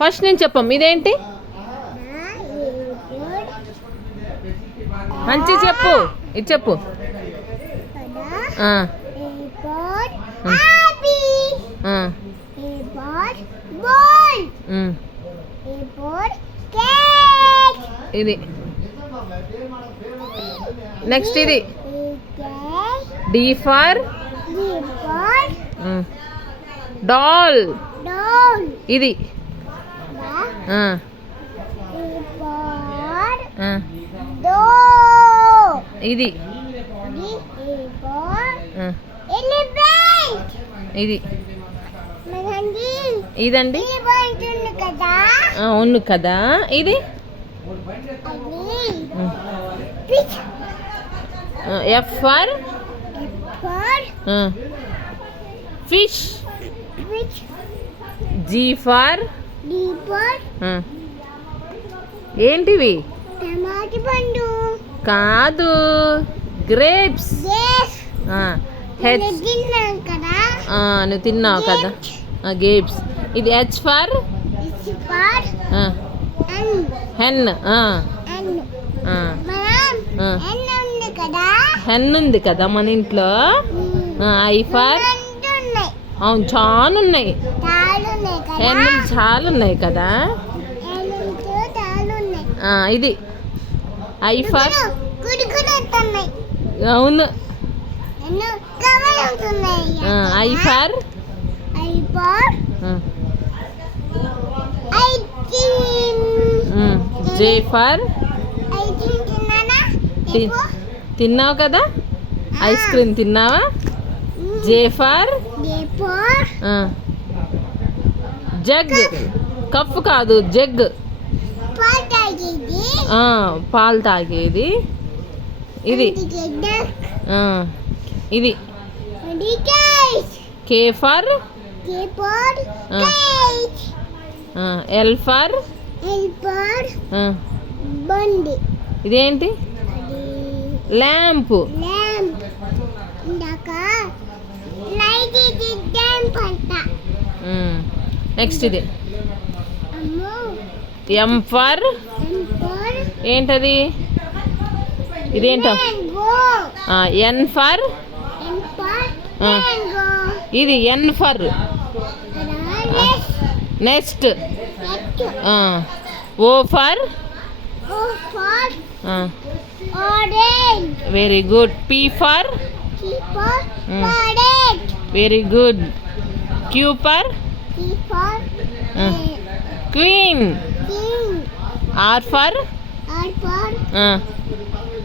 first నేను చెప్పం ఇదేంటి మంచి చెప్పు ఇది చెప్పు ఇది నెక్స్ట్ ఇది డి ఫర్ డాల్ ఇది ఇది ఇది ఇదండి అవును కదా ఇది F for fish G for ఏంటివి కాదు గ్రేప్స్ నువ్వు తిన్నావు కదా గ్రేప్స్ ఇది హెచ్ ఫర్ హెన్ హెన్ ఉంది కదా మన ఇంట్లో ఐ ఫర్ అవును చాలా ఉన్నాయి హెన్లు చాలా ఉన్నాయి కదా ఇది ఐ ఫర్ అవును ఐ ఫర్ జే ఫర్ తిన్నావు కదా ఐస్ క్రీమ్ తిన్నావా జే ఫర్ జగ్ కప్ కాదు జగ్ పాలు తాగేది ఇది ఇది కే ఫర్ ఎల్ ఫర్ ఇదేంటి ల్యాంప్ నెక్స్ట్ ఇది ఎం ఫర్ ఏంటది ఇదేంటో ఎన్ ఫర్ ఇది N for next O for very good P for very good Q for queen R for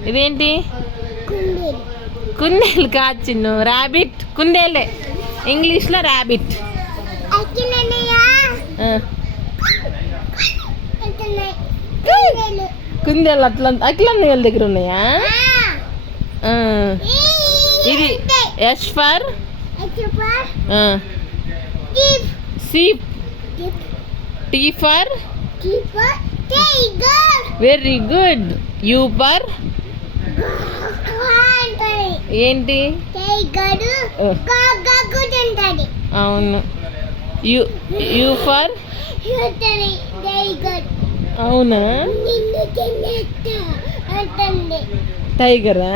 ఇదేంటి కుందేలు కాదు చిన్ను ర్యాబిట్ కుందేలే ఇంగ్లీష్లో ర్యాబిట్ కుందేలు అట్లా వీళ్ళ దగ్గర ఉన్నాయా ఇది S for sheep T for very good U for ఏంటి అవును యూ ఫర్ అవునా టైగరా